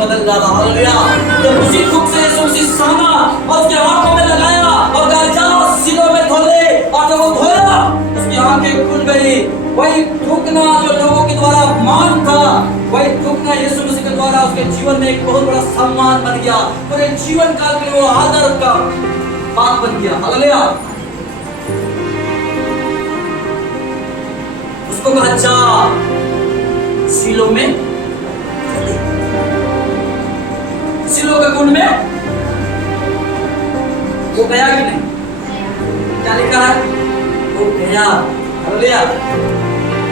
बदल डाला। हालेलुया। जब उसी थूक से यीशु मसीह साना और उसके आंखों में लगाया और कहा जाओ सिलों में धो ले, और जब वो धोया उसकी आंखें खुल गई। वही थूकना जो लोगों के द्वारा मान था, वही थूकना यीशु मसीह के द्वारा उसके जीवन में एक बहुत बड़ा सम्मान बन गया। पूरे जीवन काल के लिए वो आदर का बात बन गया। हालेलुया। उसको कहा जा सिलों में, सिलों के कुंड में वो गया कि नहीं? क्या लिखा है? वो गया। हालेलुया।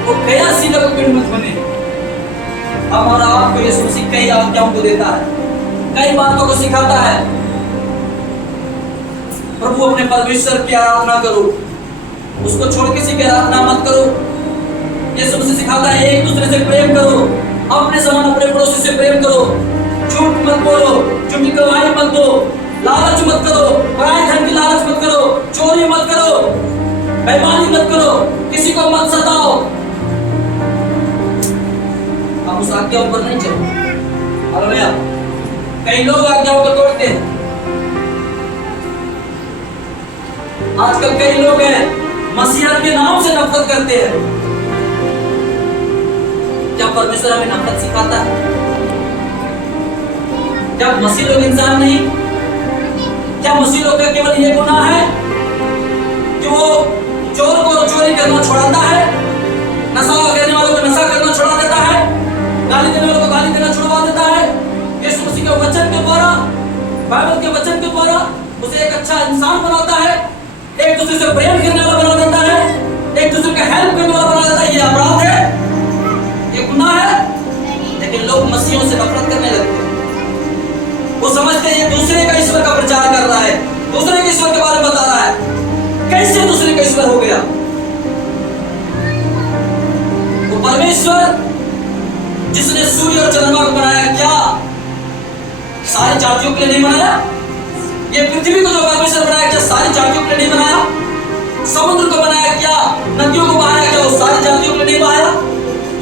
वो गया सिलों के कुंड में धोने। हमारा आपको यीशु मसीह कई आज्ञाओं को देता है, कई बातों को सिखाता है। प्रभु अपने परमेश्वर की आराधना करो, उसको छोड़ किसी की आराधना मत करो। यीशु मसीह सिखाता है एक दूसरे से प्रेम करो, अपने समान अपने पड़ोसी से प्रेम करो, झूठ मत बोलो, झूठी गवाही मत दो, लालच मत करो, पराये धन की लालच मत करो, चोरी मत करो, बेईमानी मत करो, किसी को मत सताओ। हम उस आज्ञाओं पर नहीं चलो। हालेलुया। कई लोग आज्ञाओं को तोड़ते हैं। आजकल कई लोग हैं मसीहत के नाम से नफरत करते हैं। क्या परमेश्वर हमें नफरत सिखाता है? क्या मसीह लोग इंसान नहीं? क्या मसीह लोग का केवल ये गुनाह है कि वो चोर को चोरी करना छुड़ाता है, नशा करने वालों को नशा करना छुड़ा देता है, गाली देने वालों को गाली देना छुड़वा देता है? यीशु मसीह के वचन के द्वारा, बाइबल के वचन के द्वारा उसे एक अच्छा इंसान बनाता है, एक दूसरे से प्रेम करने वाला बना देता है, एक दूसरे का हेल्प करने वाला बना देता है। ये अपराध है, ये गुनाह है। लेकिन लोग मसीहों से नफरत करने लगते हैं। वो समझते हैं ये दूसरे का ईश्वर का प्रचार कर रहा है, दूसरे के ईश्वर के बारे में बता रहा है। कैसे दूसरे का ईश्वर हो गया? वो परमेश्वर जिसने सूर्य और चंद्रमा को बनाया, क्या सारी जातियों के लिए नहीं बनाया? ये पृथ्वी को जो परमेश्वर बनाया, क्या सारी जातियों के लिए नहीं बनाया? समुद्र को बनाया, क्या नदियों को बनाया, क्या वो सारी जातियों के लिए नहीं बनाया?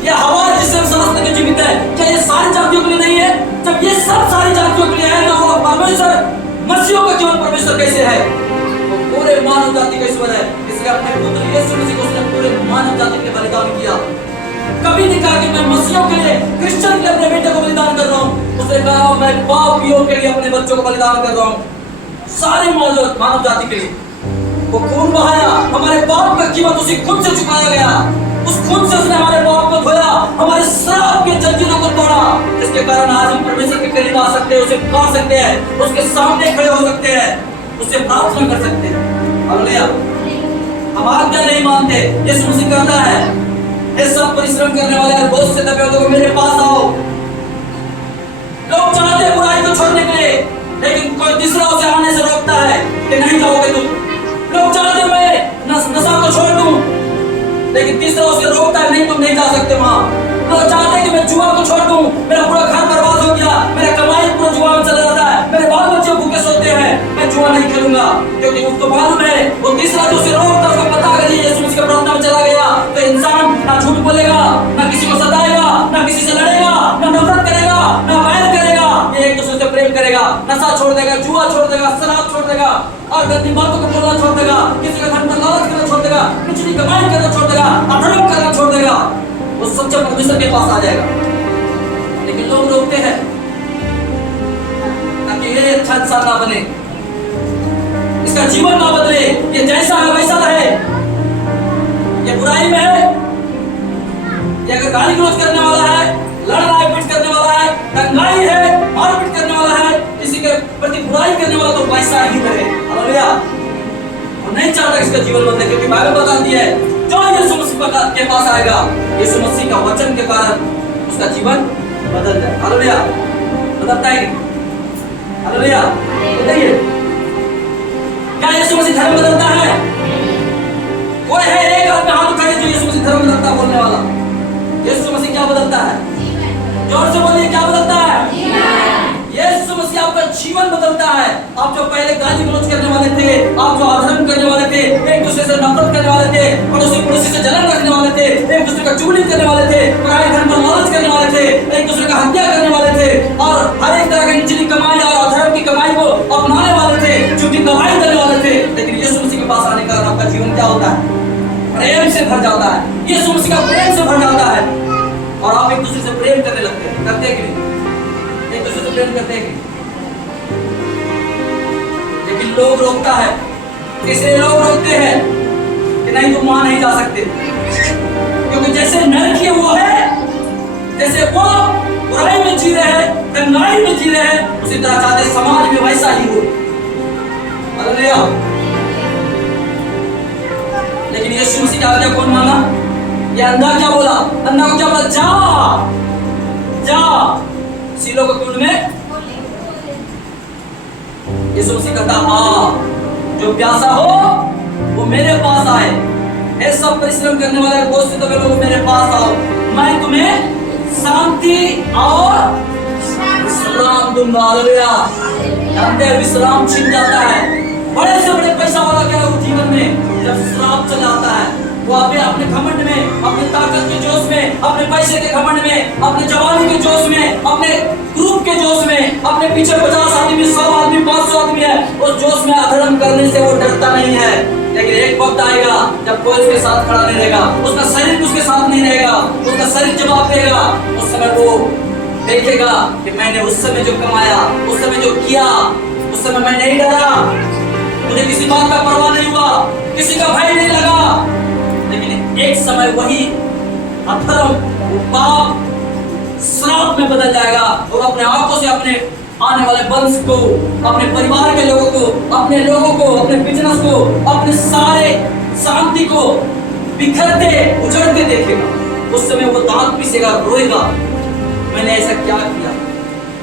ये हवा जिससे हम समझते हैं जीवित है, क्या ये सारी जातियों के लिए नहीं है? जब ये सब सारी जातियों के लिए है, तो वो परमेश्वर मसीहों का केवल परमेश्वर कैसे है? वो पूरे मानव जाति का ईश्वर है। इसलिए अपने पुत्र यीशु मसीह को उसने पूरे मानव जाति के लिए बलिदान किया। कभी नहीं कहा कि मैं मसीहों के लिए, क्रिश्चियन के लिए अपने बेटे को बलिदान कर रहा हूँ। उसने कहा मैं पापियों के लिए अपने बच्चों को बलिदान कर रहा हूँ, सारे मानव जाति के लिए। वो खून बहाया, हमारे पाप का कीमत उसी खून से चुकाया गया। उस खून से उसने हमारे पाप को धोया, हमारे श्राप के जंजीरों को तोड़ा, जिसके कारण आज हम परमेश्वर के करीब आ सकते हैं, उसे पा सकते हैं, उसके सामने खड़े हो सकते हैं, उससे प्रार्थना कर सकते हैं। हालेलुया। हम आज्ञा नहीं मानते। यीशु मसीह कहता है ये सब परिश्रम करने वाले और बोझ से दबे हुए लोग मेरे पास आओ। लोग चाहते हैं बुराई को छोड़ने के लिए, लेकिन कोई तीसरा उसे आने से रोकता है कि नहीं जाओगे तुम। लोग चाहते हैं मैं नशा को छोड़ दूं, लेकिन तीसरा उसे रोकता है, नहीं तुम नहीं जा सकते वहां। लोग चाहते हैं कि मैं जुआ को छोड़ दूं, मेरा पूरा घर बर्बाद हो गया, मेरा कमाई पूरा जुआ में चला जाता है, मेरे बाल बच्चे भूखे सोते हैं, मैं जुआ नहीं खेलूंगा। क्योंकि उसको मालूम है वो तीसरा जो उसे रोकता, उसको पता है कि यीशु मसीह की प्रार्थना में चला गया तो इंसान ना झूठ बोलेगा, ना किसी को सताएगा, ना किसी से लड़ेगा, ना नफरत करेगा, ना वैर करेगा, एक दूसरे से प्रेम करेगा, नशा छोड़ देगा, जुआ छोड़ देगा, शराब छोड़ देगा और गंदी बातों को बोलना छोड़ देगा, किसी का धन पर लालच करना छोड़ देगा, पिछली कमाई करना छोड़ देगा, अधर्म करना छोड़ देगा, वो सच्चा परमेश्वर के पास आ जाएगा। लेकिन लोग रोकते हैं ताकि ये अच्छा इंसान ना बने, इसका जीवन ना बदले, ये जैसा है वैसा रहे, ये बुराई में है, ये अगर गाली गलौज करने वाला है, लड़ रहा है, पीट करने वाला है, दंगाई है, मारपीट करने वाला है, किसी के प्रति बुराई करने वाला, तो वैसा ही रहे। हालेलुया। वो नहीं चाहता इसका जीवन बदले, क्योंकि बाइबल बताती है जो यीशु मसीह के पास आएगा, यीशु मसीह का वचन के कारण उसका जीवन बदल जाए। हालेलुया। बदलता है। हालेलुया। बताइए क्या यीशु मसीह धर्म बदलता है? कोई है एक आदमी हाथ उठाइए जो यीशु मसीह धर्म बदलता बोलने वाला। यीशु मसीह क्या बदलता है? जोर से बोलिए, क्या बदलता है? यीशु मसीह आपका जीवन बदलता है। आप जो पहले गाली गलौज करने वाले थे, आप जो अधर्म करने वाले थे, एक दूसरे से नफरत करने वाले थे, पड़ोसी से जलन रखने वाले थे, एक दूसरे का चुगली करने वाले थे, पराये धन पर लालच करने वाले थे, एक दूसरे का हत्या करने वाले थे और प्रेम से भर जाता है, यीशु मसीह का प्रेम से भर जाता है, और आप एक दूसरे से प्रेम करने लगते हैं। करते हैं कि नहीं? एक दूसरे से प्रेम करते हैं कि नहीं? लेकिन लोग रोकता है, इसलिए लोग रोकते हैं कि नहीं तुम वहां नहीं जा सकते, क्योंकि जैसे नर किए वो है, जैसे वो बुराई में जी रहे हैं, गंगाई में जी रहे हैं, उसी तरह चाहते समाज में वैसा ही हो। हालेलुया। लेकिन यीशु मसीह का आज्ञा कौन माना? ये अंधा क्या बोला? अंधा को क्या बोला? जा जा सीलों के कुंड में। यीशु मसीह कहता आ, जो प्यासा हो वो मेरे पास आए, ये सब परिश्रम करने वाले बोझ से तो लोग मेरे पास आओ, मैं तुम्हें शांति और विश्राम दूंगा। हालेलुया। जानते हैं विश्राम छिन जाता है। बड़े से बड़े पैसा वाला क्या है जीवन में, जब श्राप चला आता है, वो अपने घमंड में, अपने ताकत के जोश में, अपने पैसे के घमंड में, अपने जवानी के जोश में, अपने ग्रुप के जोश में, अपने पीछे 50 आदमी, 100 आदमी, 500 आदमी है, उस जोश में अधर्म करने से वो डरता नहीं है। लेकिन एक वक्त आएगा जब कोई उसके साथ खड़ा नहीं रहेगा, उसका शरीर उसके साथ नहीं रहेगा, उसका शरीर जवाब देगा। उस समय वो देखेगा कि मैंने उस समय जो कमाया, उस समय जो किया, उस समय मैं नहीं डरा, मुझे किसी बात का परवाह नहीं हुआ, किसी का भय नहीं लगा। लेकिन एक समय वही अधर्म, वो पाप श्राप में बदल जाएगा, और अपने आंखों से अपने आने वाले वंश को, अपने परिवार के लोगों को, अपने लोगों को, अपने बिजनेस को, अपने सारे शांति को बिखरते उजड़ते देखेगा। उस समय वो दांत पीसेगा, रोएगा, मैंने ऐसा क्या किया।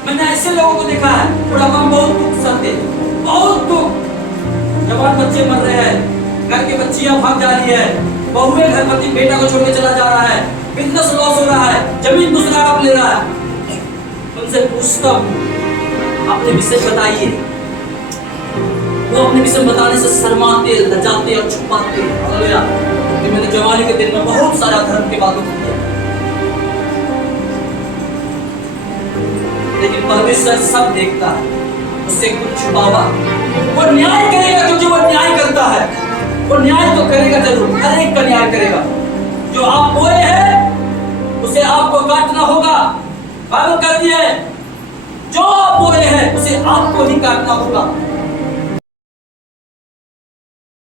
मैंने ऐसे लोगों को देखा है, थोड़ा कम बहुत दुख सहते, बहुत दुख। जवान बच्चे मर रहे हैं, घर की बच्चियां भाग जा रही है, बहुएं घर पति बेटा को छोड़ के चला जा रहा है, बिजनेस लॉस हो रहा है, जमीन दूसरा आप ले रहा है। उनसे पूछता हूं अपने विषय बताइए, वो अपने विषय बताने से शर्माते, लजाते और छुपाते। हालेलुया। कि मैंने जवानी के दिन में बहुत सारा धर्म की बातों की है, लेकिन परमेश्वर सब देखता है, उससे कुछ छुपावा। वो न्याय करेगा, क्योंकि वो न्याय करता है, वो न्याय तो करेगा जरूर, हर एक का न्याय करेगा। जो आप बोए हैं उसे आपको काटना होगा। बाइबल कहती है जो आप बोए हैं उसे आपको ही काटना होगा।